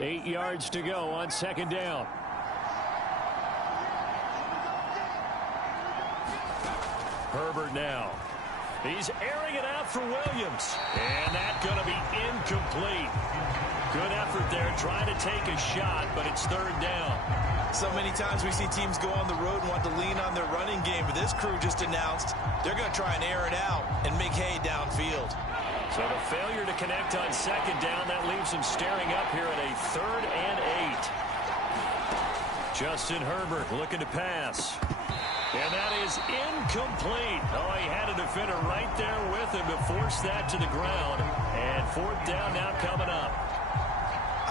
8 yards to go on second down. Herbert now. He's airing it out for Williams. And that's going to be incomplete. Good effort there trying to take a shot, but it's third down. So many times we see teams go on the road and want to lean on their running game, but this crew just announced they're going to try and air it out and make hay downfield. So the failure to connect on second down, that leaves him staring up here at a 3rd and 8. Justin Herbert looking to pass. And that is incomplete. Oh, he had a defender right there with him to force that to the ground. And 4th down now coming up.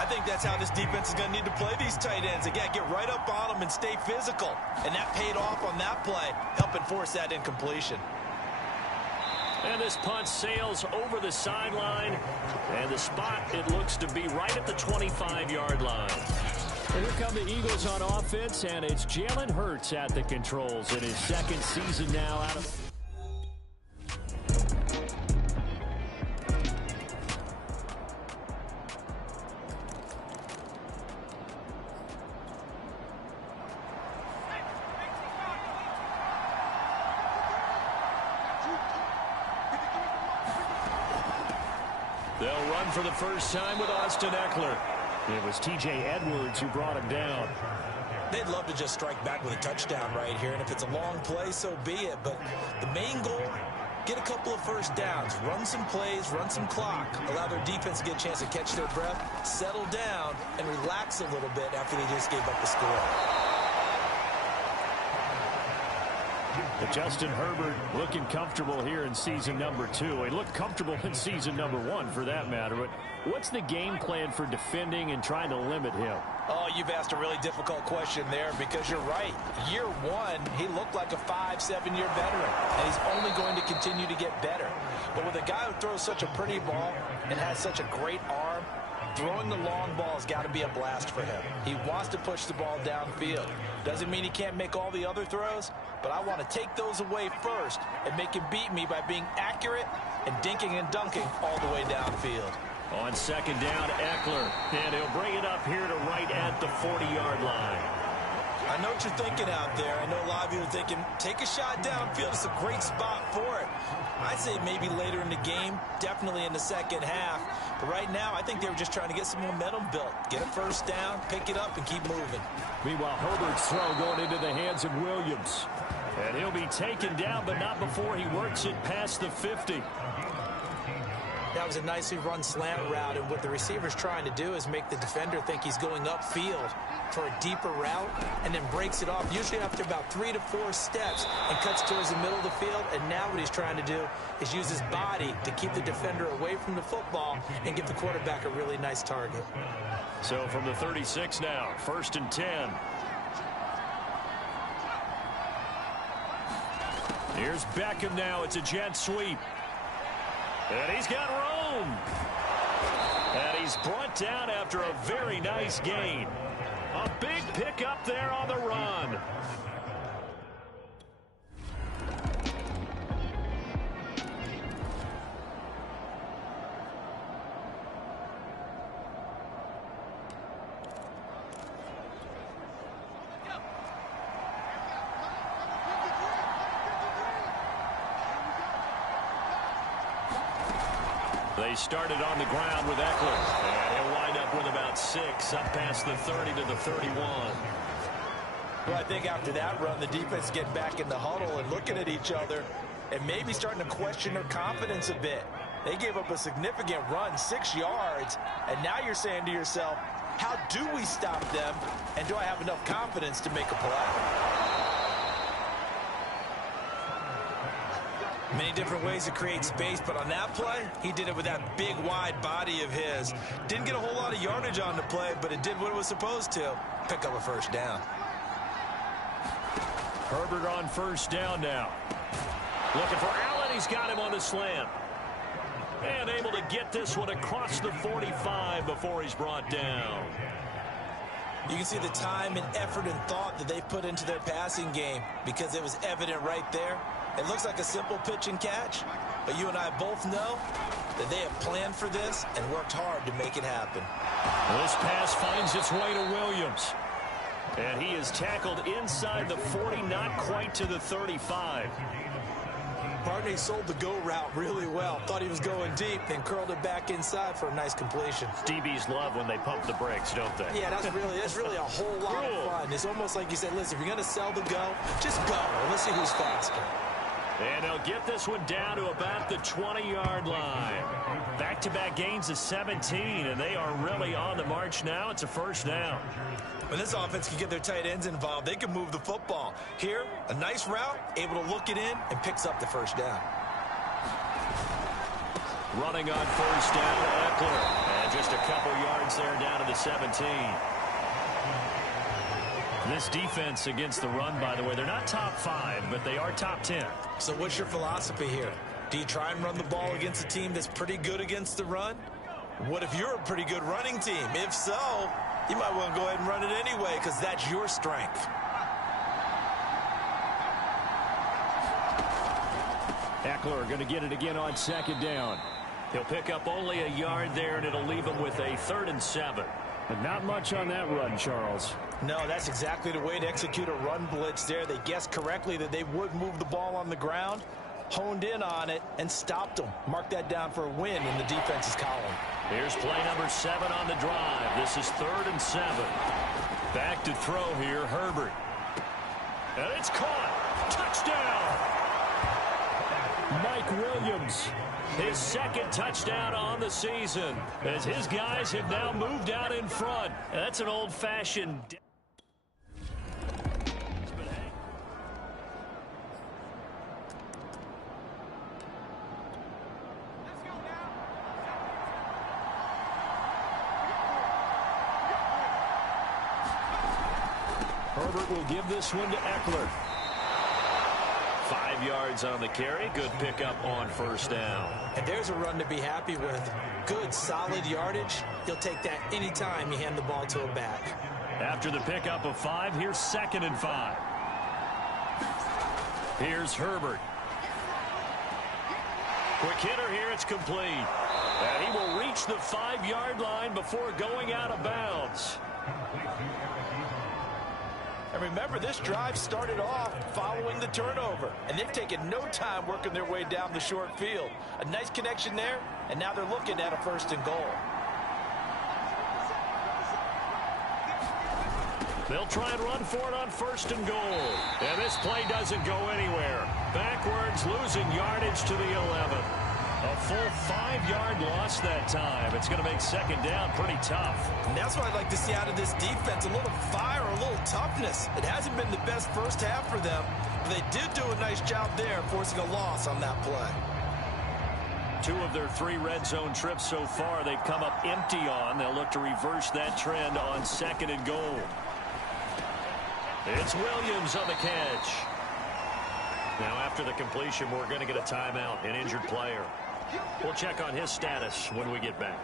I think that's how this defense is going to need to play these tight ends. Again, get right up on them and stay physical. And that paid off on that play, helping force that incompletion. And this punt sails over the sideline. And the spot, it looks to be right at the 25-yard line. And here come the Eagles on offense, and it's Jalen Hurts at the controls in his 2nd season now out of... They'll run for the first time with Austin Eckler. It was T.J. Edwards who brought him down. They'd love to just strike back with a touchdown right here, and if it's a long play, so be it. But the main goal, get a couple of first downs, run some plays, run some clock, allow their defense to get a chance to catch their breath, settle down, and relax a little bit after they just gave up the score. But Justin Herbert looking comfortable here in season number 2. He looked comfortable in season number 1 for that matter. But what's the game plan for defending and trying to limit him? Oh, you've asked a really difficult question there because you're right. Year 1, he looked like a 5-7-year veteran, and he's only going to continue to get better. But with a guy who throws such a pretty ball and has such a great arm, throwing the long ball has got to be a blast for him. He wants to push the ball downfield. Doesn't mean he can't make all the other throws, but I want to take those away first and make him beat me by being accurate and dinking and dunking all the way downfield. On second down, Eckler, and he'll bring it up here to right at the 40-yard line. I know what you're thinking out there. I know a lot of you are thinking, take a shot downfield. It's a great spot for it. I'd say maybe later in the game, definitely in the second half. But right now, I think they were just trying to get some momentum built. Get a first down, pick it up, and keep moving. Meanwhile, Herbert's throw going into the hands of Williams. And he'll be taken down, but not before he works it past the 50. That was a nicely run slant route, and what the receiver's trying to do is make the defender think he's going upfield for a deeper route, and then breaks it off, usually after about 3 to 4 steps, and cuts towards the middle of the field. And now what he's trying to do is use his body to keep the defender away from the football and give the quarterback a really nice target. So from the 36 now, 1st and 10. Here's Beckham now. It's a jet sweep. And he's got room. And he's brought down after a very nice gain. A big pickup there on the run. They started on the ground with Eckler. And he'll wind up with about 6 up past the 30 to the 31. Well, I think after that run, the defense get back in the huddle and looking at each other and maybe starting to question their confidence a bit. They gave up a significant run, 6 yards, and now you're saying to yourself, how do we stop them, and do I have enough confidence to make a play? Many different ways to create space, but on that play, he did it with that big, wide body of his. Didn't get a whole lot of yardage on the play, but it did what it was supposed to. Pick up a first down. Herbert on first down now. Looking for Allen. He's got him on the slant. And able to get this one across the 45 before he's brought down. You can see the time and effort and thought that they put into their passing game because it was evident right there. It looks like a simple pitch and catch, but you and I both know that they have planned for this and worked hard to make it happen. This pass finds its way to Williams. And he is tackled inside the 40, not quite to the 35. Partney sold the go route really well. Thought he was going deep, then curled it back inside for a nice completion. DBs love when they pump the brakes, don't they? Yeah, that's really a whole lot of fun. It's almost like you said, listen, if you're going to sell the go, just go. Let's see who's faster. And they'll get this one down to about the 20-yard line. Back-to-back gains of 17, and they are really on the march now. It's a first down. When this offense can get their tight ends involved, they can move the football. Here, a nice route, able to look it in, and picks up the first down. Running on first down, Eckler. And just a couple yards there down to the 17. This defense against the run, by the way, they're not top 5, but they are top 10. So what's your philosophy here? Do you try and run the ball against a team that's pretty good against the run? What if you're a pretty good running team? If so, you might want to go ahead and run it anyway because that's your strength. Eckler going to get it again on second down. He'll pick up only a yard there, and it'll leave him with a 3rd and 7. But not much on that run, Charles. No, that's exactly the way to execute a run blitz there. They guessed correctly that they would move the ball on the ground, honed in on it, and stopped them. Mark that down for a win in the defense's column. Here's play number 7 on the drive. This is 3rd and 7. Back to throw here, Herbert. And it's caught. Touchdown! Mike Williams. His 2nd touchdown on the season as his guys have now moved out in front. That's an old-fashioned... Herbert will give this one to Eckler. 5 yards on the carry. Good pickup on first down. And there's a run to be happy with. Good, solid yardage. You'll take that anytime you hand the ball to a back. After the pickup of 5, here's 2nd and 5. Here's Herbert. Quick hitter here. It's complete. And he will reach the 5-yard line before going out of bounds. And remember, this drive started off following the turnover, and they've taken no time working their way down the short field. A nice connection there, and now they're looking at a 1st and goal. They'll try and run for it on 1st and goal. And this play doesn't go anywhere. Backwards, losing yardage to the 11. A full 5-yard loss that time. It's going to make 2nd down pretty tough. And that's what I'd like to see out of this defense. A little fire, a little toughness. It hasn't been the best first half for them, but they did do a nice job there forcing a loss on that play. 2 of their 3 red zone trips so far they've come up empty on. They'll look to reverse that trend on 2nd and goal. It's Williams on the catch. Now after the completion, we're going to get a timeout, an injured player. We'll check on his status when we get back.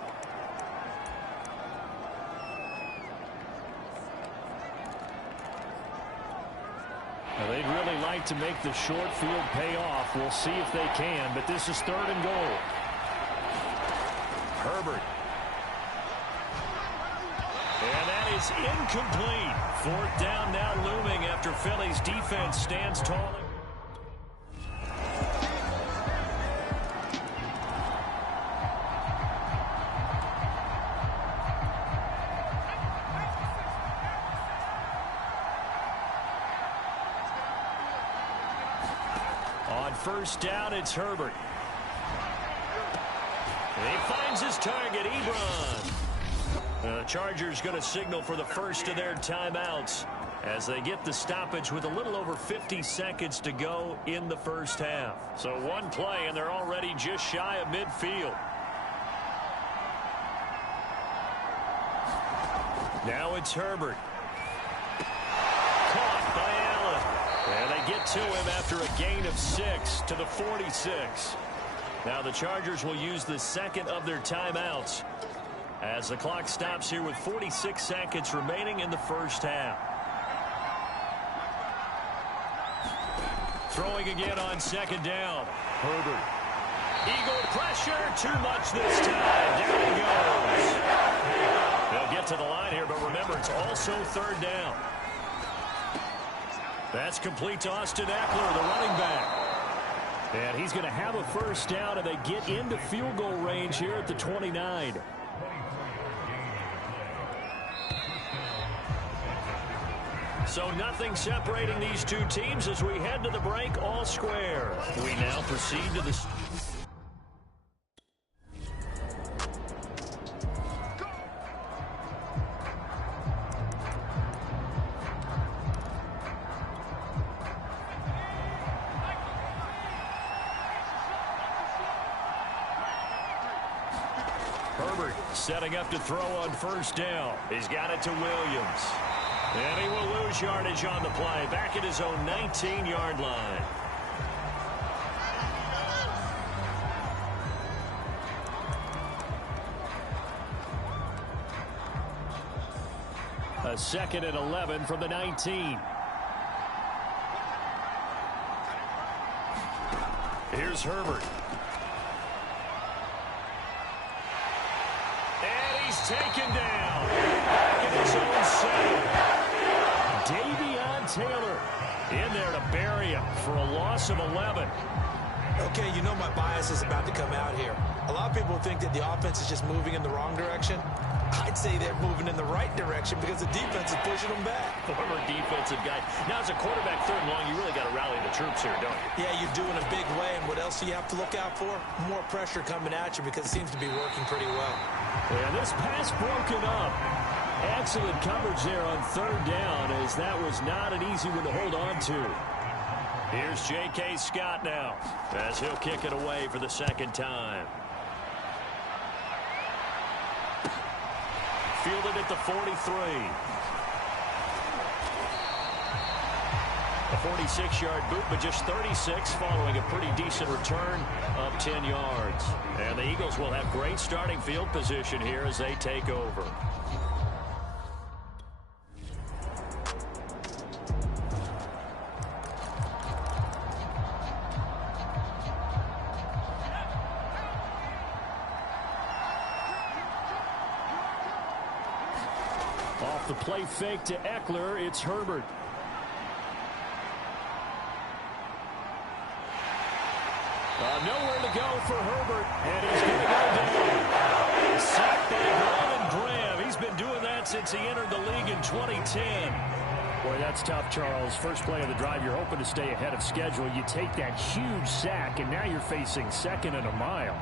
Now they'd really like to make the short field pay off. We'll see if they can, but this is 3rd and goal. Herbert. And that is incomplete. 4th down now looming after Philly's defense stands tall. On 1st down, it's Herbert. And he finds his target, Ebron. The Chargers going to signal for the first of their timeouts as they get the stoppage with a little over 50 seconds to go in the first half. So 1 play, and they're already just shy of midfield. Now it's Herbert. Caught by Allen. And they get to him after a gain of 6 to the 46. Now the Chargers will use the 2nd of their timeouts as the clock stops here with 46 seconds remaining in the first half. Throwing again on second down. Herbert. Eagle pressure. Too much this time. Down he goes. They'll get to the line here, but remember, it's also third down. That's complete to Austin Eckler, the running back. And he's going to have a first down, and they get into field goal range here at the 29. So nothing separating these two teams as we head to the break, all square. We now proceed to the... Herbert setting up to throw on first down. He's got it to Williams. And he will lose yardage on the play. Back at his own 19-yard line. A second and 11 from the 19. Here's Herbert. And he's taken down. Back in his own set. Taylor in there to bury him for a loss of 11. Okay, you know my bias is about to come out here. A lot of people think that the offense is just moving in the wrong direction. I'd say they're moving in the right direction because the defense is pushing them back. Former defensive guy. Now, as a quarterback, third and long, you really got to rally the troops here, don't you? Yeah, you do in a big way. And what else do you have to look out for? More pressure coming at you because it seems to be working pretty well. Yeah, this pass broken up. Excellent coverage there on third down, as that was not an easy one to hold on to. Here's J.K. Scott now, as he'll kick it away for the second time. Fielded at the 43. A 46-yard boot, but just 36 following a pretty decent return of 10 yards. And the Eagles will have great starting field position here as they take over. Off the play fake to Eckler, it's Herbert. Nowhere to go for Herbert, and he's going to go down. Sacked by Brandon Graham. He's been doing that since he entered the league in 2010. Boy, that's tough, Charles. First play of the drive, you're hoping to stay ahead of schedule. You take that huge sack, and now you're facing second and a mile.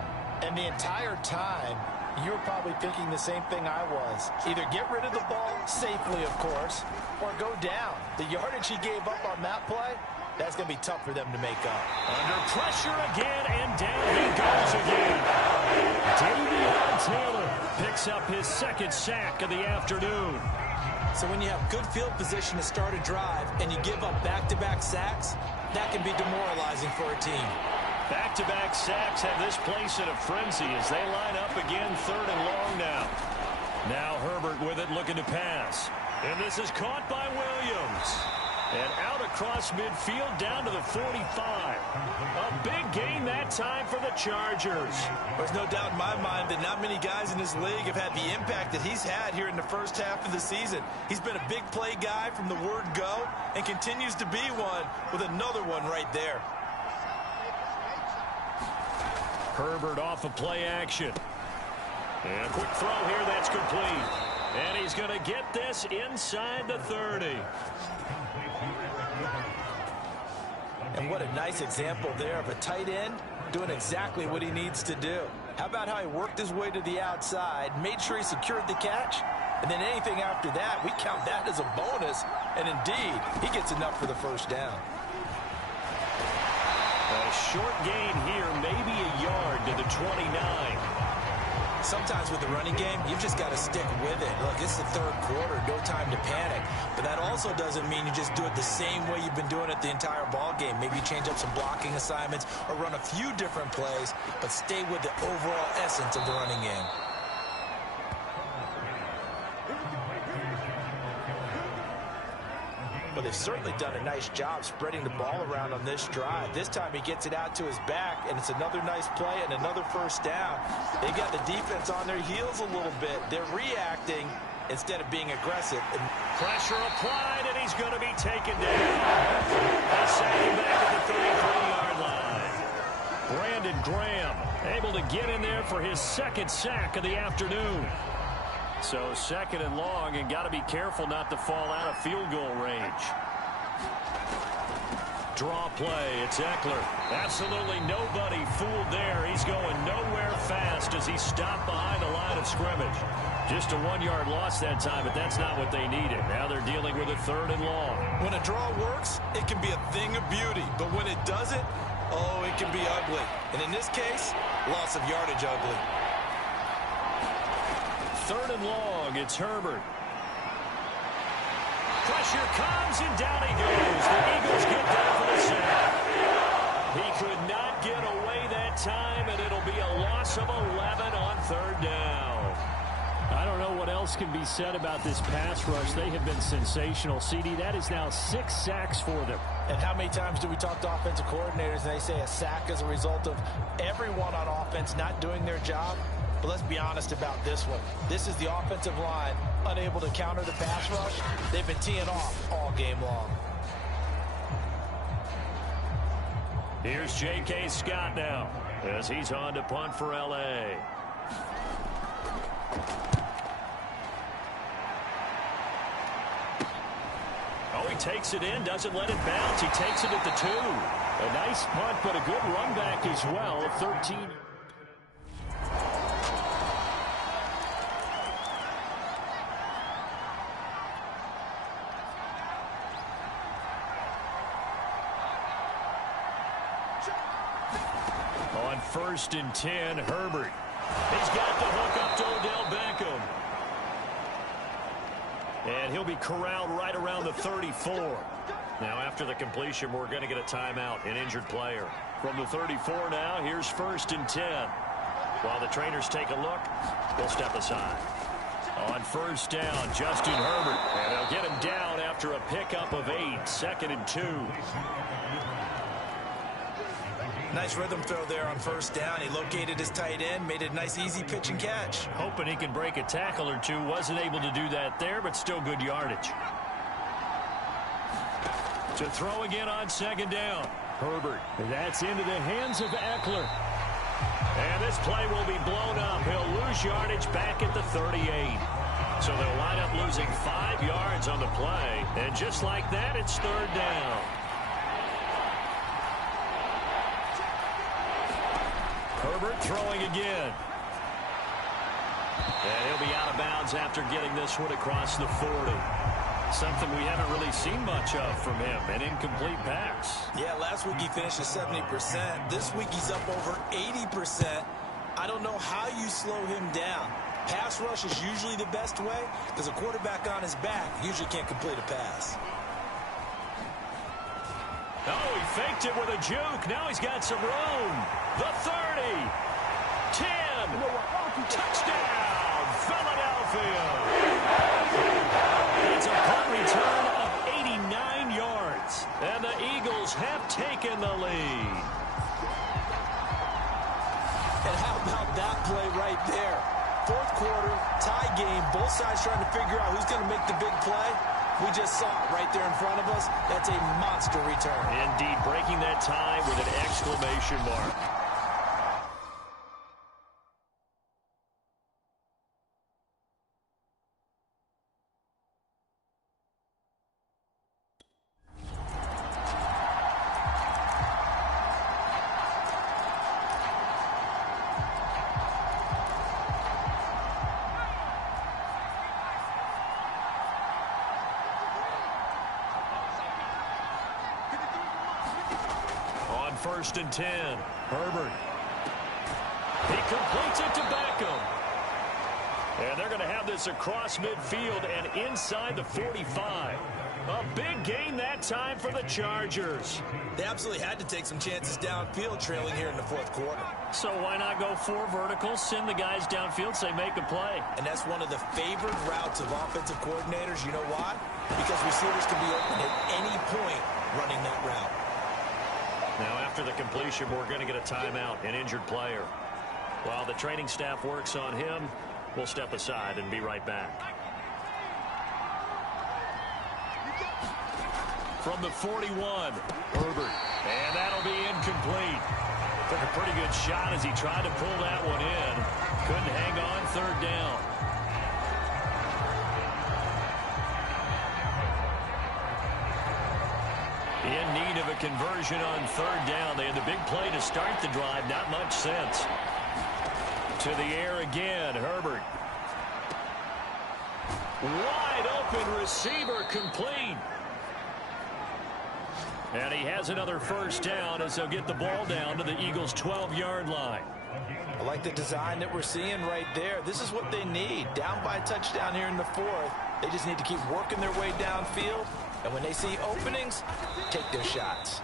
And the entire time, you were probably thinking the same thing I was. Either get rid of the ball, safely of course, or go down. The yardage he gave up on that play, that's going to be tough for them to make up. Under pressure again, and down he goes again. Davion Taylor picks up his second sack of the afternoon. So when you have good field position to start a drive and you give up back-to-back sacks, that can be demoralizing for a team. Back-to-back sacks have this place in a frenzy as they line up again, third and long now. Now Herbert with it, looking to pass. And this is caught by Williams. And out across midfield down to the 45. A big gain that time for the Chargers. There's no doubt in my mind that not many guys in this league have had the impact that he's had here in the first half of the season. He's been a big play guy from the word go and continues to be one with another one right there. Herbert off of play action. And a quick throw here that's complete. And he's going to get this inside the 30. And what a nice example there of a tight end doing exactly what he needs to do. How about how he worked his way to the outside, made sure he secured the catch, and then anything after that, we count that as a bonus. And indeed, he gets enough for the first down. A short gain here, maybe a yard to the 29. Sometimes with the running game, you've just got to stick with it. Look, it's the third quarter, no time to panic. But that also doesn't mean you just do it the same way you've been doing it the entire ball game. Maybe you change up some blocking assignments or run a few different plays, but stay with the overall essence of the running game. but they've certainly done a nice job spreading the ball around on this drive. This time he gets it out to his back, and it's another nice play and another first down. They got the defense on their heels a little bit. They're reacting instead of being aggressive. Pressure applied, and he's going to be taken down. They sack him back at the 33-yard line. Brandon Graham able to get in there for his second sack of the afternoon. So second and long, and got to be careful not to fall out of field goal range. Draw play, it's Eckler. Absolutely nobody fooled there. He's going nowhere fast as he stopped behind the line of scrimmage. Just a 1-yard loss that time, but that's not what they needed. Now they're dealing with a third and long. When a draw works, it can be a thing of beauty. But when it doesn't, oh, it can be ugly. And in this case, loss of yardage ugly. Third and long, it's Herbert. Pressure comes, and down he goes. The Eagles get down for the sack. He could not get away that time, and it'll be a loss of 11 on third down. I don't know what else can be said about this pass rush. They have been sensational. CD, that is now 6 sacks for them. And how many times do we talk to offensive coordinators and they say a sack is a result of everyone on offense not doing their job? But let's be honest about this one. This is the offensive line unable to counter the pass rush. They've been teeing off all game long. Here's J.K. Scott now as he's on to punt for L.A. Oh, he takes it in, doesn't let it bounce. He takes it at the 2. A nice punt, but a good run back as well. 13. On 1st and 10, Herbert. He's got the hook up to Odell Beckham. And he'll be corralled right around the 34. Now, after the completion, we're going to get a timeout, an injured player. From the 34 now, here's 1st and 10. While the trainers take a look, we'll step aside. On 1st down, Justin Herbert. And they'll get him down after a pickup of 8. 2nd and 2. Nice rhythm throw there on 1st down. He located his tight end, made a nice easy pitch and catch. Hoping he can break a tackle or two. Wasn't able to do that there, but still good yardage. To throw again on 2nd down. Herbert. That's into the hands of Eckler. And this play will be blown up. He'll lose yardage back at the 38. So they'll wind up losing 5 yards on the play. And just like that, it's 3rd down. Herbert throwing again. And he'll be out of bounds after getting this one across the 40. Something we haven't really seen much of from him, an incomplete pass. Yeah, last week he finished at 70%. This week he's up over 80%. I don't know how you slow him down. Pass rush is usually the best way because a quarterback on his back usually can't complete a pass. Oh, he faked it with a juke. Now he's got some room. The 30. 10. Touchdown, Philadelphia. It's a punt return of 89 yards. And the Eagles have taken the lead. And how about that play right there? 4th quarter, tie game. Both sides trying to figure out who's going to make the big play. We just saw it right there in front of us. That's a monster return. Indeed, breaking that tie with an exclamation mark. On 1st and 10, Herbert. He completes it to Beckham. And they're going to have this across midfield and inside the 45. A big gain that time for the Chargers. They absolutely had to take some chances downfield trailing here in the fourth quarter. So why not go 4 verticals, send the guys downfield, say make a play? And that's one of the favored routes of offensive coordinators. You know why? Because receivers can be open at any point running that route. Now after the completion, we're going to get a timeout, an injured player. While the training staff works on him, we'll step aside and be right back. From the 41, Herbert. And that'll be incomplete. Took a pretty good shot as he tried to pull that one in. Couldn't hang on, third down. In need of a conversion on third down. They had the big play to start the drive. Not much sense. To the air again, Herbert. Wide open receiver, complete. And he has another first down as they'll get the ball down to the Eagles' 12-yard line. I like the design that we're seeing right there. This is what they need. Down by a touchdown here in the fourth. They just need to keep working their way downfield. And when they see openings, take their shots.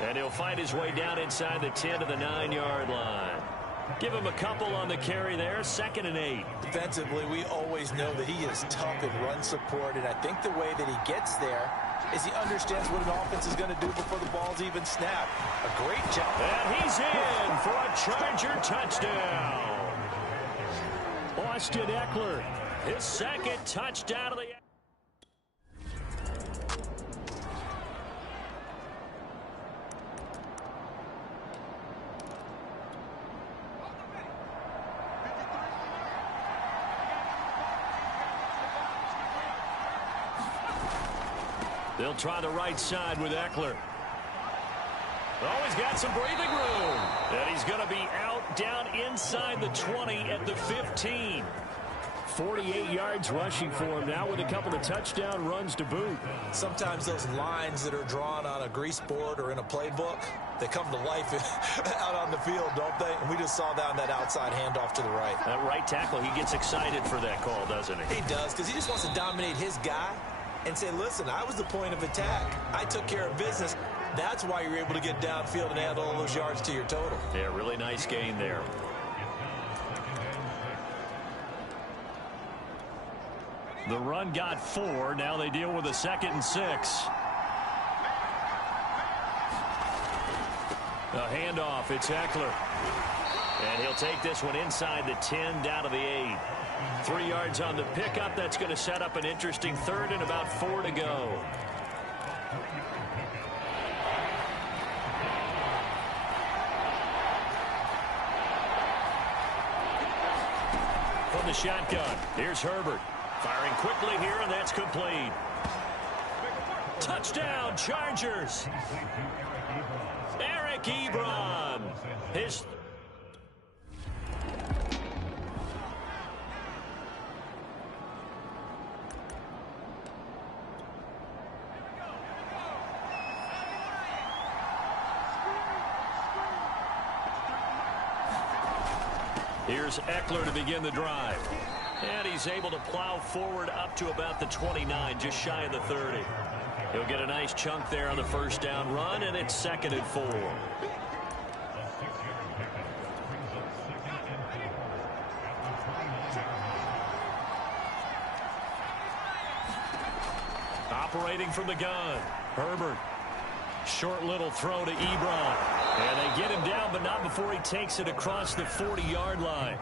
And he'll find his way down inside the 10 to the 9-yard line. Give him a couple on the carry there, 2nd and 8. Defensively, we always know that he is tough in run support. And I think the way that he gets there is he understands what an offense is going to do before the ball's even snapped. A great job. And he's in for a Charger touchdown. Austin Eckler, his 2nd touchdown of the... They'll try the right side with Eckler. Oh, he's got some breathing room. And he's going to be out down inside the 20 at the 15. 48 yards rushing for him now with a couple of touchdown runs to boot. Sometimes those lines that are drawn on a grease board or in a playbook, they come to life out on the field, don't they? And we just saw that on that outside handoff to the right. That right tackle, he gets excited for that call, doesn't he? He does, because he just wants to dominate his guy and say, listen, I was the point of attack. I took care of business. That's why you're able to get downfield and add all those yards to your total. Yeah, really nice gain there. The run got 4. Now they deal with a 2nd and 6. A handoff. It's Eckler. And he'll take this one inside the 10 down to the 8. 3 yards on the pickup. That's going to set up an interesting 3rd and about 4 to go. From the shotgun, here's Herbert. Firing quickly here, and that's complete. Touchdown, Chargers. Eric Ebron. His... Here's Eckler to begin the drive. And he's able to plow forward up to about the 29, just shy of the 30. He'll get a nice chunk there on the first down run, and it's 2nd and 4. Operating from the gun, Herbert. Short little throw to Ebron. And they get him down, but not before he takes it across the 40-yard line.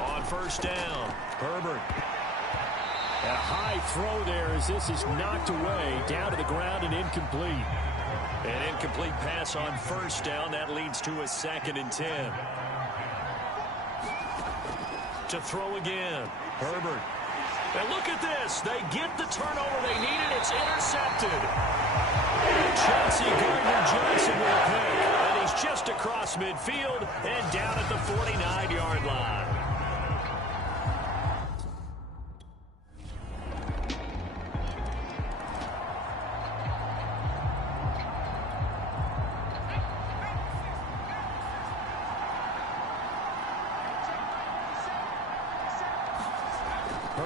On first down, Herbert. A high throw there as this is knocked away, down to the ground and incomplete. An incomplete pass on first down. That leads to a 2nd and 10. To throw again, Herbert. And look at this. They get the turnover they needed. It's intercepted. Chauncey Gardner-Johnson with a pick. And he's just across midfield and down at the 49-yard line.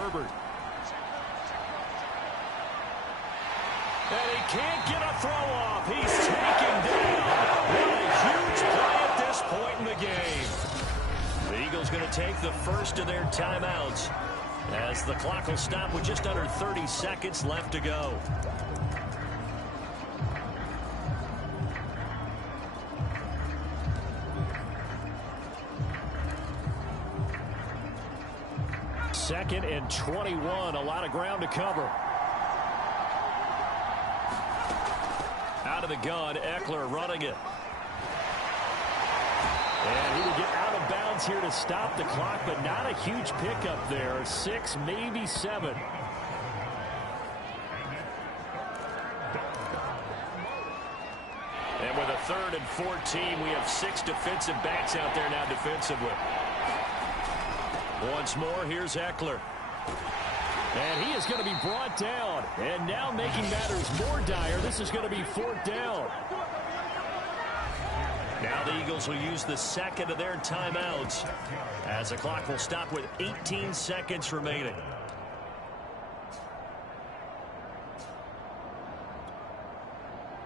Herbert. And he can't get a throw off. He's taken down. What a huge play at this point in the game. The Eagles going to take the first of their timeouts as the clock will stop with just under 30 seconds left to go. Second and 21. A lot of ground to cover. Out of the gun, Eckler running it. And he would get out of bounds here to stop the clock, but not a huge pickup there. 6, maybe 7. And with a 3rd and 14, we have 6 defensive backs out there now defensively. Once more, here's Eckler. And he is going to be brought down. And now making matters more dire, this is going to be 4th down. Now the Eagles will use the second of their timeouts as the clock will stop with 18 seconds remaining.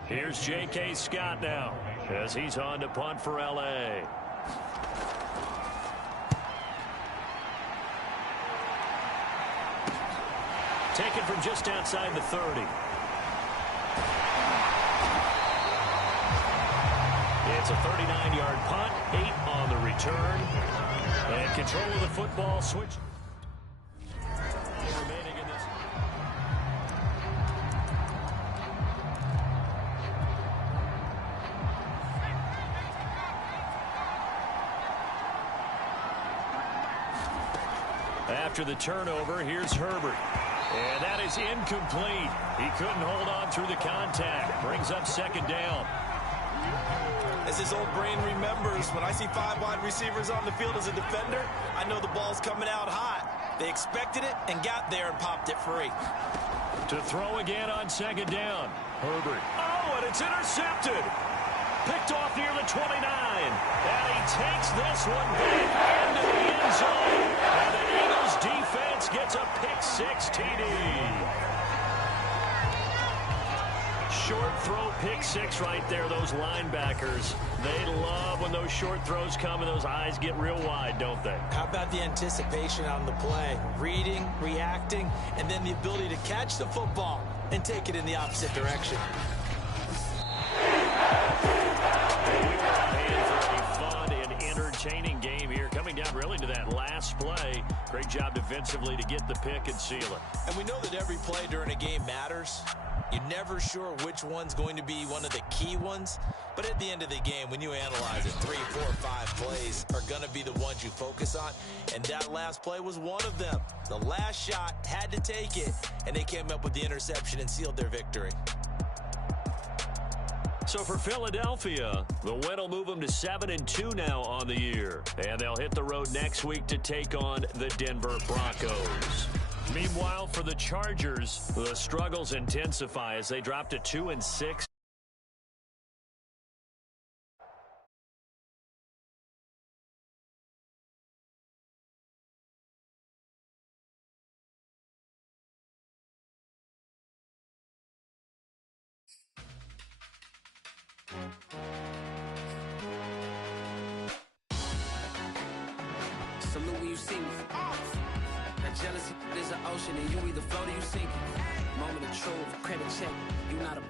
Here's J.K. Scott now as he's on to punt for L.A. Taken from just outside the 30. It's a 39-yard punt, 8 on the return. And control of the football switch. Remaining in this. After the turnover, here's Herbert. And that is incomplete. He couldn't hold on through the contact. Brings up 2nd down. As his old brain remembers, when I see 5 wide receivers on the field as a defender, I know the ball's coming out hot. They expected it and got there and popped it free. To throw again on 2nd down. Herbert. Oh, and it's intercepted. Picked off near the 29. And he takes this one back into the end zone. And the Eagles defense gets a pick-6 TD. Short throw, pick-6 right there. Those linebackers, they love when those short throws come and those eyes get real wide, don't they? How about the anticipation on the play? Reading, reacting, and then the ability to catch the football and take it in the opposite direction. Entertaining game here, coming down really to that last play. Great job defensively to get the pick and seal it. And we know that every play during a game matters. You're never sure which one's going to be one of the key ones. But at the end of the game, when you analyze it, 3, 4, 5 plays are going to be the ones you focus on. And that last play was one of them. The last shot had to take it, and they came up with the interception and sealed their victory. So for Philadelphia, the win will move them to 7-2 now on the year. And they'll hit the road next week to take on the Denver Broncos. Meanwhile, for the Chargers, the struggles intensify as they drop to 2-6. Salute when you see me. That jealousy is an ocean, and you either float or you sink it. Moment of truth, credit check. You not a